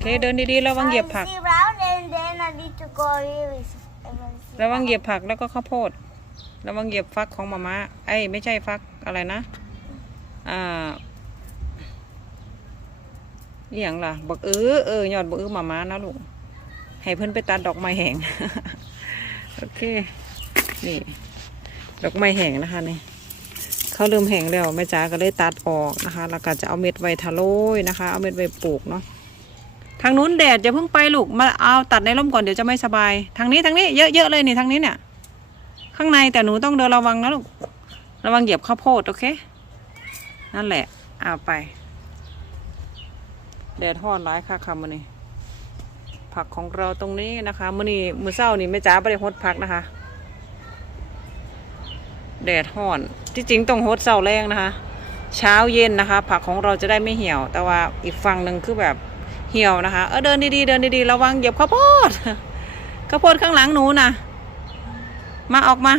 เคเดินดีๆระวังเหยียบผัก I see round and then I need to go really. s- I wanna see ระวัง round. เหยียบผักแล้วก็ข้าวโพด ระวังเหยียบฟักของมาม่าไอ้ยไม่ใช่ฟักอะไรนะ อ่าอหย่างล่ะบอกเออเออยอดบอกเออมาม่านะลูก ให้เพื่อนไปตัดดอกไม้แห้ง โอเค นี่ ดอกไม้แห้งนะคะนี่เขาเริ่มแห้งแล้วแม่จ๋าก็เลยตัดออกนะคะ แล้วก็จะเอาเม็ดไว้ทะโรยนะคะ เอาเม็ดไว้ปลูกเนาะ ทางนู้นแดดอย่าเพิ่งไปลูกมาเอาตัดในร่มก่อนเดี๋ยวจะไม่สบาย ทางนี้ทางนี้เยอะๆเลยนี่ทางนี้เนี่ย ข้างในแต่หนูต้องเดินระวังนะลูกระวังเหยียบข้าวโพดโอเค นั่นแหละเอาไปแดดฮ้อนร้ายค่ะค่ะมันนี่ผักของเราตรงนี้นะคะมื่อนี้มือเศร้านี่แม่จ๋าไม่ได้ฮดผักนะคะ แดดฮ้อนที่จริงต้องฮดเศร้าแรงนะคะ เช้าเย็นนะคะ ผักของเราจะได้ไม่เหี่ยว แต่ว่าอีกฝั่งหนึ่งคือแบบ เหี่ยวนะคะเออเดินดีๆเดินดีๆระวังเหยียบข้าวโพดข้าวโพดข้างหลังหนูนะมาออกมา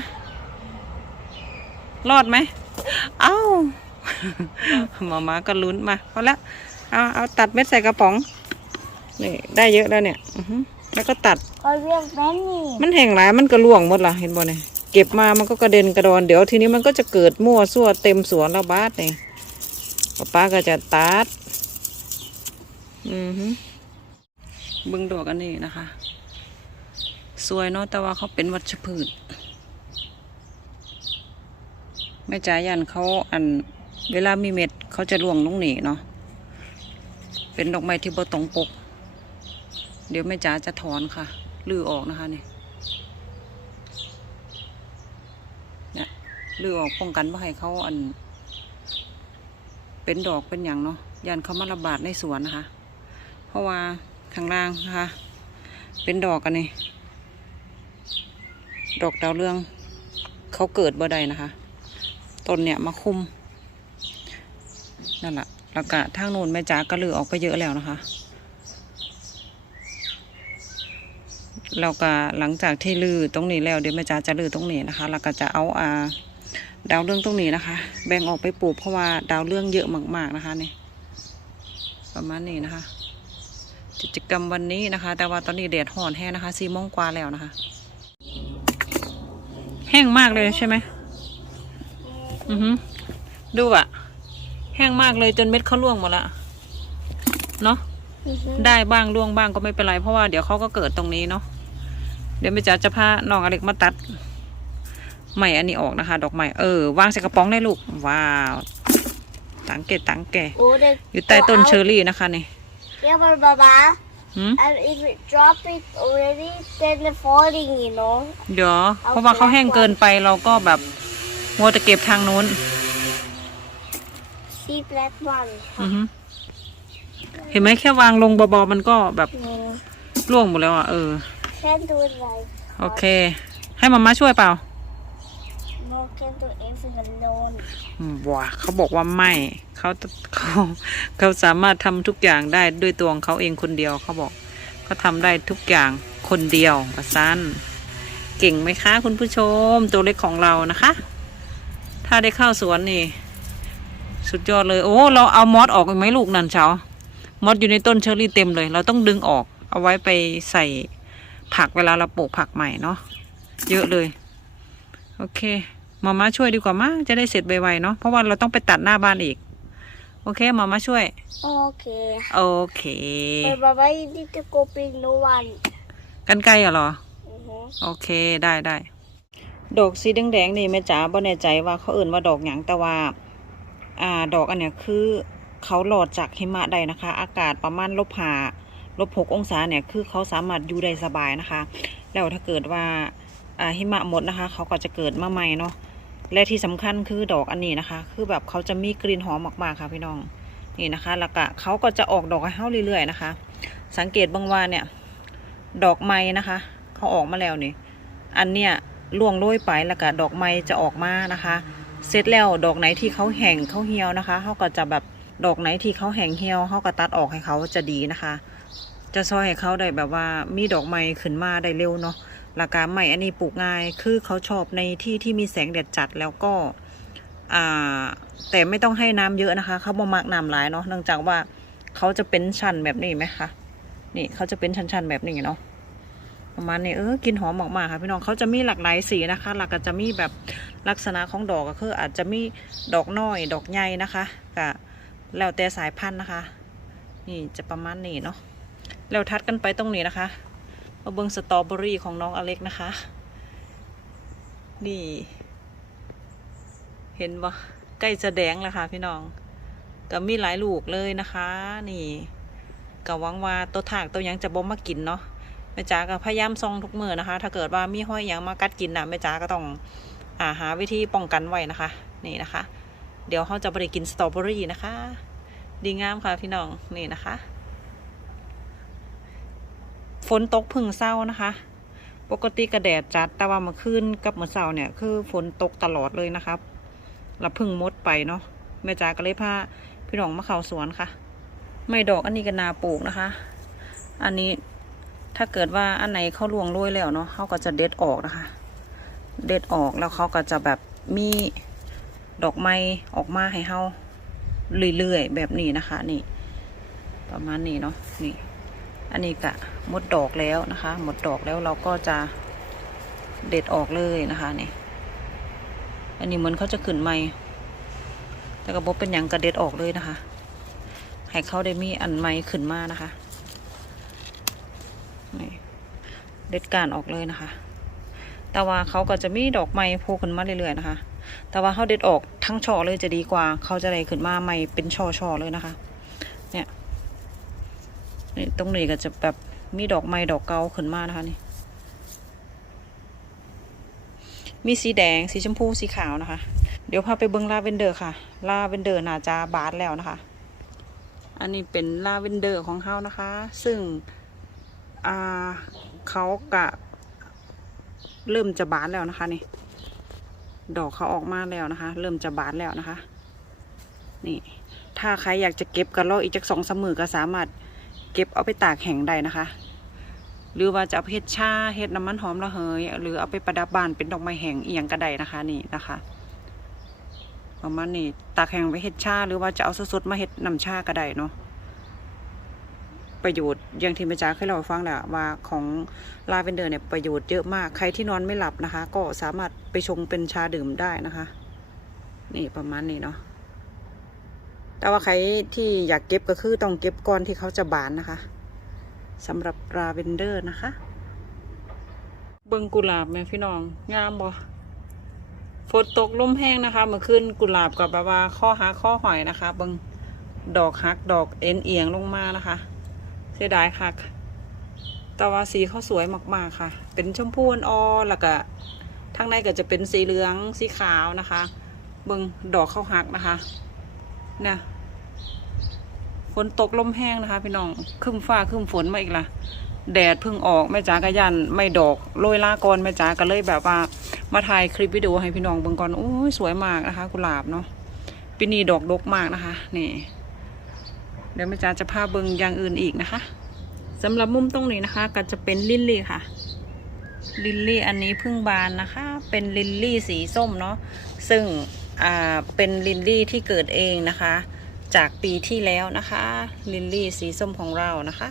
รอดไหมเอ้ามามาก็ลุ้นมาพอแล้วเอาเอาตัดเม็ดใส่กระป๋องนี่ได้เยอะแล้วเนี่ยอือฮึแล้วก็ตัดก็เรียกแม่นี่มันแห้งหลายมันก็ร่วงหมดละเห็นบ่เนี่ยเก็บมามันก็กระเด็นกระดอนเดี๋ยวทีนี้มันก็จะเกิดมั่วซั่วเต็มสวนแล้วบาสนี่ป้าป้าก็จะตัด อือฮึบึงดอกอันนี้นะคะ สวยเนาะแต่ว่าเขาเป็นวัชพืชแม่จ๋ายันเขาอันเวลามีเม็ดเขาจะร่วงลงนี่เนาะเป็นดอกไม้ที่บ่ตรงปก เดี๋ยวแม่จ๋าจะถอนค่ะลือออกนะคะนี่เนี่ยลือออกป้องกันว่าให้เขาอัน เป็นดอกเป็นอย่างเนาะยันเขามาระบาดในสวนนะคะ เพราะว่าข้างล่างนะคะเป็นดอกกันนี่ดอกดาวเรืองเขาเกิดบ่ได้นะคะต้นเนี่ยมาคุมนั่นแหละแล้วก็ทางโน้นแม่จ๋าก็ลือออกไปเยอะแล้วนะคะแล้วก็หลังจากที่ลือตรงนี้แล้วเดี๋ยวแม่จ๋าจะลือตรงนี้นะคะ แล้วก็จะเอาอาดาวเรื่องตรงนี้นะคะ แบ่งออกไปปลูกเพราะว่าดาวเรื่องเยอะมากๆนะคะนี่ประมาณนี้นะคะ กิจกรรมวันนี้นะคะ แต่ว่าตอนนี้แดดห่อนแห้งนะคะสี่โมงกว่าแล้วนะคะ แห้งมากเลยใช่ไหมอือฮึดูอะแห้งมากเลยจนเม็ดเขาร่วงหมดละเนาะได้บ้างร่วงบ้างก็ไม่เป็นไร เพราะว่าเดี๋ยวเขาก็เกิดตรงนี้เนาะเดี๋ยวแม่จ๋าจะพาน้องอเล็กมาตัดใหม่อันนี้ออกนะคะ ดอกไม้เออวางใส่กระป๋องได้ลูกว้าวตังเกตตังเกตโอ้เด็กอยู่ใต้ต้นเชอร์รี่นะคะนี่ เรียกมันบาบาหืม and if it drop it already then the falling you know เดี๋ยวเพราะว่าเขาแห้งเกินไปเราก็แบบมัวแต่เก็บทางนู้น see black one อือฮึเห็นไหมแค่วางลงเบาๆมันก็แบบ yeah. ร่วงหมดแล้วอะเออ can't do it like โอเค ให้มาม่าช่วยเปล่า no can't do everything alone อืมว้าเขาบอกว่าไม่เขาเขาเขาสามารถทำทุกอย่างได้ด้วยตัวของเขาเองคนเดียวเขาบอกเขาทำได้ทุกอย่างคนเดียวประซันเก่งไหมคะคุณผู้ชมตัวเล็กของเรานะคะ ถ้าได้เข้าสวนนี่ สุดยอดเลย โอ้ เราเอามอสออกไหมลูกนันเช้ามอสอยู่ในต้นเชอร์รี่เต็มเลย เราต้องดึงออก เอาไว้ไปใส่ผักเวลาเราปลูกผักใหม่เนาะเยอะเลย โอเค มาม่าช่วยดีกว่ามั้งจะได้เสร็จไวๆเนาะเพราะว่าเราต้องไปตัดหน้าบ้านอีก โอเคมาม่าช่วย okay โอเค but baba you need to go bring no one กันไกลอะเหรอ mm-hmm. โอเคได้ได้ ดอกสีแดงๆนี่แม่จ๋าบ่แน่ใจว่าเขาเอื่นว่าดอกหยังแต่ว่า อ่า ดอกอันเนี้ยคือ เขาหลอดจากหิมะได้นะคะ อากาศประมาณลบห้าลบหกองศาเนี่ยคือเขาสามารถอยู่ได้สบายนะคะ แล้วถ้าเกิดว่า อ่าหิมะหมดนะคะ เขาก็จะเกิดมาใหม่เนาะ และที่สำคัญคือดอกอันนี้นะคะ คือแบบเขาจะมีกลิ่นหอมมากๆค่ะพี่น้องนี่นะคะแล้วก็เขาก็จะออกดอกให้เฮาเรื่อยๆนะคะ สังเกตบางว่าเนี่ย ดอกไม้นะคะเขาออกมาแล้วนี่อันเนี้ยล่วงโรยไปแล้วก็ดอกไม้จะออกมานะคะ เสร็จแล้วดอกไหนที่เขาแห้งเขาเหี่ยวนะคะเขาก็จะแบบดอกไหนที่เขาแห้งเหี่ยวเขาก็ตัดออกให้เขาจะดีนะคะ จะซอยให้เขาได้แบบว่ามีดอกไม้ขึ้นมาได้เร็วเนาะราคาใหม่อันนี้ปลูกง่าย คือเขาชอบในที่ที่มีแสงแดดจัดแล้วก็อ่าแต่ไม่ต้องให้น้ำเยอะนะคะ เขาบ่มักน้ำหลายเนาะเนื่องจากว่าเขาจะเป็นชั้นแบบนี้ไหมคะนี่เขาจะเป็นชั้นๆแบบนี้เนาะประมาณนี้เออกินหอมมากๆค่ะพี่น้องเขาจะมีหลากหลายสีนะคะ หลักก็จะมีแบบลักษณะของดอกก็คือ อาจจะมีดอกน้อย ดอกใหญ่นะคะก็แล้วแต่สายพันธุ์นะคะ นี่จะประมาณนี้เนาะ แล้วทัดกันไปตรงนี้นะคะ มาเบิงสตรอเบอรี่ของน้องอเล็กนะคะ นี่ เห็นบ่ใกล้จะแดงแล้วค่ะพี่น้องก็มีหลายลูกเลยนะคะ นี่ก็หวังว่าตัวถากตัวยังจะบ่มากินเนาะแม่จ๋าก็พยายามซองทุกมือนะคะ ถ้าเกิดว่ามีห้อยยังมากัดกินน่ะแม่จ๋าก็ต้องอาหาวิธีป้องกันไว้นะคะ นี่นะคะ เดี๋ยวเขาจะไปกินสตรอเบอรี่นะคะ ดีงามค่ะพี่น้องนี่นะคะ ฝนตกพึ่งเศร้านะคะ ปกติกระแดดจัดแต่ว่ามื่อคืนกับเมื่อเช้าเนี่ย คือฝนตกตลอดเลยนะครับแล้วพึ่งมดไปเนาะแม่จ๋าก็เลยพาพี่น้องมาเข้าสวนค่ะ ไม่ดอกอันนี้ก็นาปลูกนะคะ อันนี้ถ้าเกิดว่าอันไหนเขาลวงโรยแล้วเนาะเขาก็จะเด็ดออกนะคะ เด็ดออกแล้วเขาก็จะแบบมีดอกไม้ออกมาให้เขาเรื่อยๆแบบนี้นะคะ นี่ ประมาณนี้เนาะนี่ อันนี้ก็หมดดอกแล้วนะคะ หมดดอกแล้วเราก็จะเด็ดออกเลยนะคะนี่อันนี้เหมือนเขาจะขึ้นใหม่ แต่กระบอกเป็นหยังกระเด็ดออกเลยนะคะให้เขาได้มีอันใหม่ขึ้นมานะคะนี่เด็ดการออกเลยนะคะ แต่ว่าเขาก็จะมีดอกไม้โผล่ขึ้นมาเรื่อยๆนะคะ แต่ว่าเขาเด็ดออกทั้งช่อเลยจะดีกว่า เขาจะได้ขึ้นมาใหม่เป็นช่อๆเลยนะคะ เนี่ย นี่ตรงนี้ก็จะแบบมีดอกไม้ดอกเกาขึ้นมานะคะนี่ มีสีแดงสีชมพูสีขาวนะคะ เดี๋ยวพาไปเบิ้งลาเวนเดอร์ค่ะ ลาเวนเดอร์น่าจะบานแล้วนะคะ อันนี้เป็นลาเวนเดอร์ของเขานะคะ ซึ่งอ่าเขากะเริ่มจะบานแล้วนะคะนี่ดอกเขาออกมาแล้วนะคะ เริ่มจะบานแล้วนะคะ นี่ ถ้าใครอยากจะเก็บกันรออีกจากสองสามมือก็สามารถ เก็บเอาไปตากแห้งได้นะคะ หรือว่าจะเอาเฮ็ดชาเฮ็ดน้ำมันหอมระเหย หรือเอาไปประดับบ้านเป็นดอกไม้แห้งอียงก็ได้นะคะนี่นะคะประมาณนี้ตากแห้งไว้เฮ็ดชาหรือว่าจะเอาสดๆมาเฮ็ดน้ำชาก็ได้เนาะประโยชน์อย่างที่แม่จ๋าเคยเล่าให้ฟังแหละว่าของลาเวนเดอร์เนี่ยประโยชน์เยอะมากใครที่นอนไม่หลับนะคะ ก็สามารถไปชงเป็นชาดื่มได้นะคะ นี่ประมาณนี้เนาะ แต่ว่าใครที่อยากเก็บก็คือต้องเก็บก่อนที่เขาจะบานนะคะสำหรับราเวนเดอร์นะคะ เบิงกุหลาบแม่พี่น้องงามบ่ฝนตกลมแห้งนะคะเมื่อคืนกุหลาบกับแบบว่าข้อหักข้อหอยนะคะ เบิงดอกหักดอกเอ็นเอียงลงมานะคะ เสียดายค่ะแต่ว่าสีเขาสวยมากๆค่ะ เป็นชมพูอ่อนๆแล้วก็ทางในก็จะเป็นสีเหลืองสีขาวนะคะ เบิงดอกเข้าหักนะคะ นี่ยฝนตกลมแห้งนะคะ พี่น้องครึ้มฟ้าครึ้มฝนมาอีกละแดดเพิ่งออกแม่จ๋ากระยันไม่ดอกโรยลากรแม่จ๋าก็เลยแบบว่า มาถ่ายคลิปวิดีโอให้พี่น้องเบิ่งก่อนโอ้ยสวยมากนะคะกุหลาบเนาะปีนี้ดอกดกมากนะคะ นี่ เดี๋ยวแม่จ๋าจะพาเบิ่งอย่างอื่นอีกนะคะสำหรับมุมตรงนี้นะคะ ก็จะเป็นลิลลี่ค่ะ ลิลลี่อันนี้เพิ่งบานนะคะ เป็นลิลลี่สีส้มเนาะซึ่ง เป็นลิลลี่ที่เกิดเองนะคะ จากปีที่แล้วนะคะ ลิลลี่สีส้มของเรานะคะ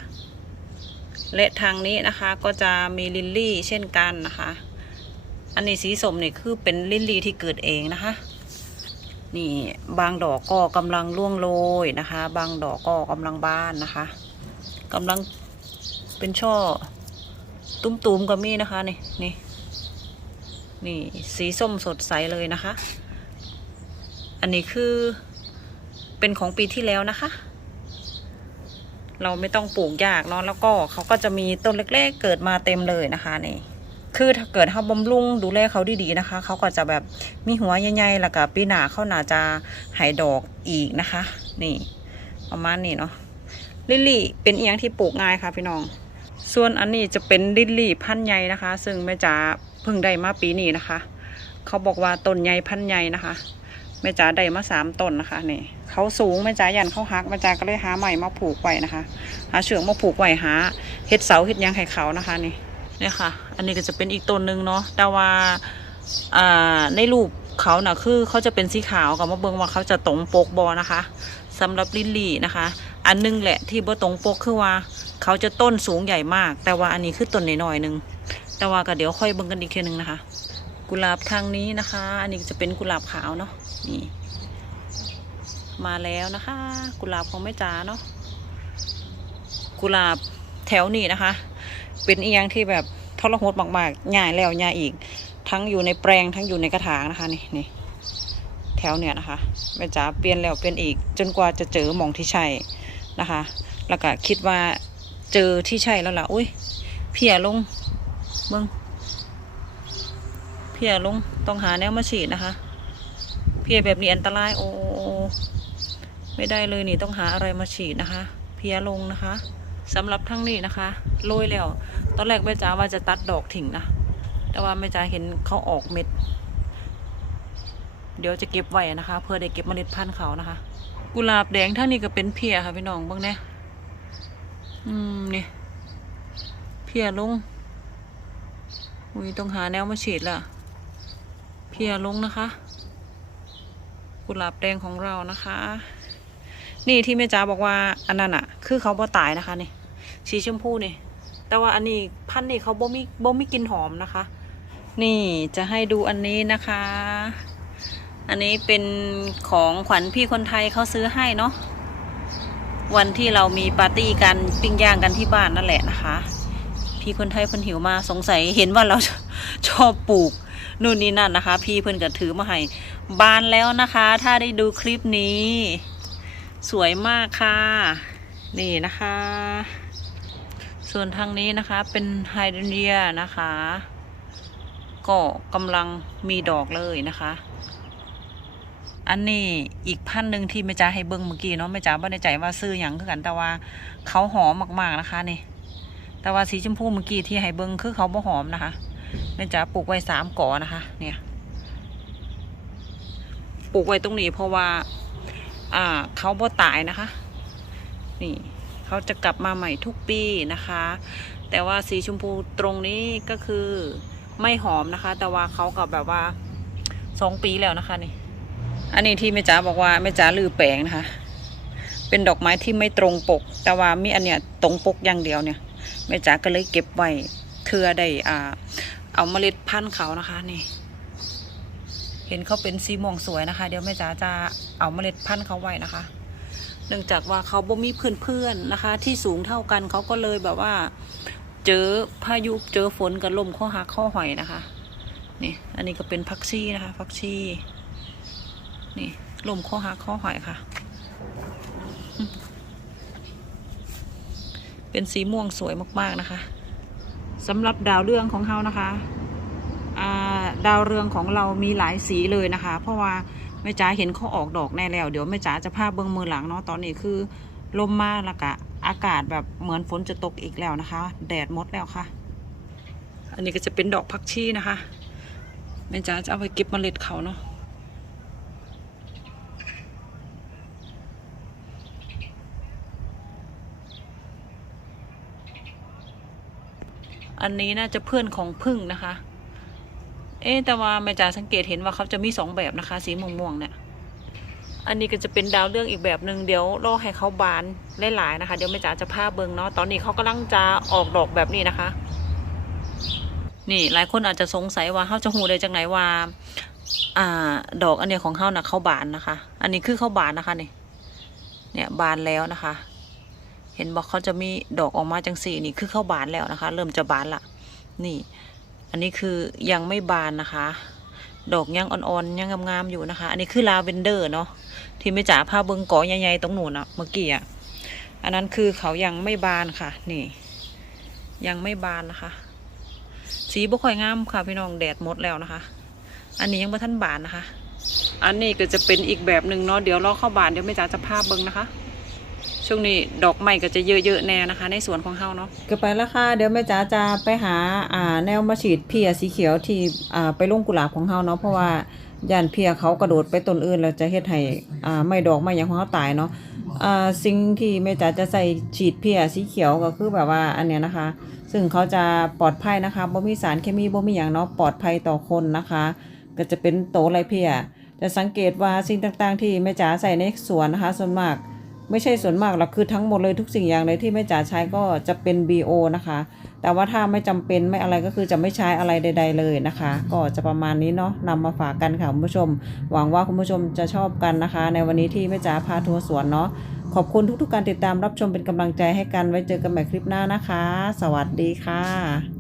และทางนี้นะคะก็จะมีลิลลี่เช่นกันนะคะ อันนี้สีส้มนี่คือเป็นลิลลี่ที่เกิดเองนะคะ นี่บางดอกก็กำลังร่วงโรยนะคะ บางดอกก็กำลังบานนะคะกำลังเป็นช่อตุ้มๆก็มีนะคะนี่นี่นี่สีส้มสดใสเลยนะคะ อันนี้คือเป็นของปีที่แล้วนะคะ เราไม่ต้องปลูกยากเนาะแล้วก็เขาก็จะมีต้นเล็กๆ เกิดมาเต็มเลยนะคะนี่คือถ้าเกิดเขาบำรุงดูแลเขาดีๆนะคะ เขาก็จะแบบมีหัวใหญ่ๆแล้วก็ปีหน้าเขาน่าจะหายดอกอีกนะคะ นี่ ประมาณนี้เนาะลิลลี่เป็นเอียงที่ปลูกง่ายค่ะพี่น้อง ส่วนอันนี้จะเป็นลิลลี่พันธุ์ใหญ่นะคะ ซึ่งแม่จ๋าเพิ่งได้มาปีนี้นะคะ เขาบอกว่าต้นใหญ่พันธุ์ใหญ่นะคะ แม่จ๋าได้มาสามต้นนะคะนี่เขาสูงแม่จ๋ายันเขาหักแม่จ๋าก็เลยหาใหม่มาผูกไว้นะคะ หาเชือกมาผูกไว้หาเฮ็ดเสาเฮ็ดยังให้เขานะคะนี่เนี่ยค่ะ อันนี้ก็จะเป็นอีกต้นหนึ่งเนาะแต่ว่าในรูปเขาน่ะคือเขาจะเป็นสีขาวกับมาเบิงว่าเขาจะตรงปกบอนะคะสำหรับลิลลี่นะคะ อันหนึงแหละที่บ่ตรงปกคือว่าเขาจะต้นสูงใหญ่มาก แต่ว่าอันนี้คือต้นน้อยๆหนึ่งแต่ว่าก็เดี๋ยวค่อยเบิ่งกันอีกทีนึงนะคะ กุหลาบทางนี้นะคะ อันนี้จะเป็นกุหลาบขาวเนาะนี่มาแล้วนะคะ กุหลาบของแม่จ๋าเนาะกุหลาบแถวนี้นะคะ เป็นเอียงที่แบบทรหดมากๆง่ายแล้วง่ายอีก ทั้งอยู่ในแปลงทั้งอยู่ในกระถางนะคะนี่นี่แถวเนี่ยนะคะแม่จ๋าเปลี่ยนแล้วเปลี่ยนอีก จนกว่าจะเจอหมองที่ใช่นะคะ แล้วก็คิดว่าเจอที่ใช่แล้วล่ะอุ้ยเพียลงเบิ่ง พียลงต้องหาแนวมาฉีดนะคะ เพียแบบนี้อันตรายโอ้ไม่ได้เลยนี่ต้องหาอะไรมาฉีดนะคะ เพียลงนะคะสำหรับทั้งนี้นะคะโรยแล้ว ตอนแรกแม่จ๋าว่าจะตัดดอกทิ้งนะแต่ว่าแม่จ๋าเห็นเขาออกเม็ด เดี๋ยวจะเก็บไว้นะคะ เพื่อได้เก็บเมล็ดพันธุ์เขานะคะ กุหลาบแดงทั้งนี้ก็เป็นเพียค่ะพี่น้องบ้างแน่อืมนี่เพียลงอุ้ยต้องหาแนวมาฉีดละ เพียลงนะคะ กุหลาบแดงของเรานะคะ นี่ที่แม่จ๋าบอกว่าอันนั้นอะคือเขาบ่ตายนะคะนี่สีชมพูนี่ แต่ว่าอันนี้พันธุ์นี่เขาบ่มีบ่มีกลิ่นหอมนะคะ นี่จะให้ดูอันนี้นะคะ อันนี้เป็นของขวัญพี่คนไทยเขาซื้อให้เนาะวันที่เรามีปาร์ตี้กันปิ้งย่างกันที่บ้านนั่นแหละนะคะ พี่คนไทยเพิ่นหิวมาสงสัยเห็นว่าเราชอบปลูก นู่นนี่นั่นนะคะ พี่เพิ่อนก็ถือมาให้บานแล้วนะคะ ถ้าได้ดูคลิปนี้ สวยมากค่ะ นี่นะคะ ส่วนทางนี้นะคะเป็นไฮเดรเนียนะคะ ก็กำลังมีดอกเลยนะคะ อันนี้อีกพันธุ์หนึ่งที่แม่จ๋าให้เบิ้งเมื่อกี้เนาะแม่จ๋าบ่ได้ใจว่าซื้อหยังคือกันแต่ว่าเขาหอมมากๆนะคะนี่แต่ว่าสีชมพูเมื่อกี้ที่ให้เบิ้งคือเขาบ่หอมนะคะ แม่จ๋าปลูกไว้สามกอนะคะ เนี่ย ปลูกไว้ตรงนี้เพราะว่า อ่า เขาบ่ตายนะคะ นี่ เขาจะกลับมาใหม่ทุกปีนะคะ แต่ว่าสีชมพูตรงนี้ก็คือไม่หอมนะคะ แต่ว่าเขากับแบบว่าสองปีแล้วนะคะนี่ อันนี้ที่แม่จ๋าบอกว่าแม่จ๋าลือแปลงนะคะ เป็นดอกไม้ที่ไม่ตรงปก แต่ว่ามีอันเนี้ยตรงปกอย่างเดียวเนี่ยแม่จ๋าก็เลยเก็บไว้เพื่อได้อ่า เอาเมล็ดพันธุ์เขานะคะนี่เห็นเขาเป็นสีม่วงสวยนะคะ เดี๋ยวแม่จ๋าจะเอาเมล็ดพันธุ์เขาไว้นะคะ เนื่องจากว่าเขาบ่มีเพื่อนๆนะคะ ที่สูงเท่ากันเขาก็เลยแบบว่า เจอพายุเจอฝนกับลมข้อหักข้อหอยนะคะนี่อันนี้ก็เป็นพักชีนะคะพักชีนี่ลมข้อหักข้อหอยค่ะ เป็นสีม่วงสวยมากๆนะคะ สำหรับดาวเรืองของเรานะคะดาวเรืองของเรามีหลายสีเลยนะคะ เพราะว่าแม่จ๋าเห็นเขาออกดอกแน่แล้ว เดี๋ยวแม่จ๋าจะพาเบิ้องมือหลังเนาะตอนนี้คือลมมาแล้วก็อากาศแบบเหมือนฝนจะตกอีกแล้วนะคะ แดดมดแล้วค่ะ อันนี้ก็จะเป็นดอกพักชีนะคะแม่จ๋าจะเอาไปเก็บเมล็ดเขาเนาะ อันนี้น่าจะเพื่อนของพึ่งนะคะ เอ๊แต่ว่าแม่จ๋าสังเกตเห็นว่าเขาจะมีสองแบบนะคะ สีม่วงๆเนี่ยอันนี้ก็จะเป็นดาวเรื่องอีกแบบหนึ่งเดี๋ยวรอให้เขาบานหลายๆนะคะ เดี๋ยวแม่จ๋าจะพาเบิงเนาะตอนนี้เขากำลังจะออกดอกแบบนี้นะคะ นี่หลายคนอาจจะสงสัยว่าเขาจะหูได้จากไหนว่า อ่า ดอกอันเนี้ยของเขาน่ะเขาบานนะคะ อันนี้คือเขาบานนะคะนี่เนี่ยบานแล้วนะคะ ห็นบอกเขาจะมีดอกออกมาจังสี่นี่คือเข้าบานแล้วนะคะ เริ่มจะบานละนี่ อันนี้คือยังไม่บานนะคะ ดอกยังอ่อนๆยังงามๆอยู่นะคะ อันนี้คือลาเวนเดอร์เนาะที่ไม่จ๋าผ้าเบิงกอใหญ่ๆตรงหนูนอะเมื่อกี้อะอันนั้นคือเขายังไม่บานค่ะ นี่ ยังไม่บานนะคะ สีบ่ค่อยงามค่ะพี่น้องแดดหมดแล้วนะคะ อันนี้ยังไม่ทันบานนะคะ อันนี้ก็จะเป็นอีกแบบหนึ่งเนาะเดี๋ยวรอเข้าบานเดี๋ยวไม่จ๋าจะพาเบิงนะคะ ช่วงนี้ดอกไม้ก็จะเยอะๆแน่นะคะ ในสวนของเฮาเนาะก็ไปแล้วค่ะ เดี๋ยวแม่จ๋าจะไปหาอ่าแนวมาฉีดเพียสีเขียวที่อ่าไปลงกุหลาบของเฮาเนาะเพราะว่าย่านเพียเขากระโดดไปต้นอื่นแล้วจะเฮ็ดให้อ่าไม่ดอกไม่หยังของเขาตายเนาะอ่าสิ่งที่แม่จ๋าจะใส่ฉีดเพียสีเขียวก็คือแบบว่าอันเนี้ยนะคะ ซึ่งเขาจะปลอดภัยนะคะบ่มีสารเคมีบ่มีหยังเนาะปลอดภัยต่อคนนะคะ ก็จะเป็นโตไรเพียจะสังเกตว่าสิ่งต่างๆ ที่แม่จ๋าใส่ในสวนนะคะส่วนมาก ไม่ใช่ส่วนมากหรอกคือทั้งหมดเลยทุกสิ่งอย่างเลยที่แม่จ๋าใช้ก็จะเป็น BO นะคะ แต่ว่าถ้าไม่จำเป็นไม่อะไรก็คือจะไม่ใช้อะไรใด ๆ เลยนะคะ ก็จะประมาณนี้เนาะนำมาฝากกันค่ะคุณผู้ชม หวังว่าคุณผู้ชมจะชอบกันนะคะ ในวันนี้ที่แม่จ๋าพาทัวร์สวนเนาะขอบคุณทุกๆการติดตามรับชมเป็นกำลังใจให้กันไว้เจอกันใหม่คลิปหน้านะคะ สวัสดีค่ะ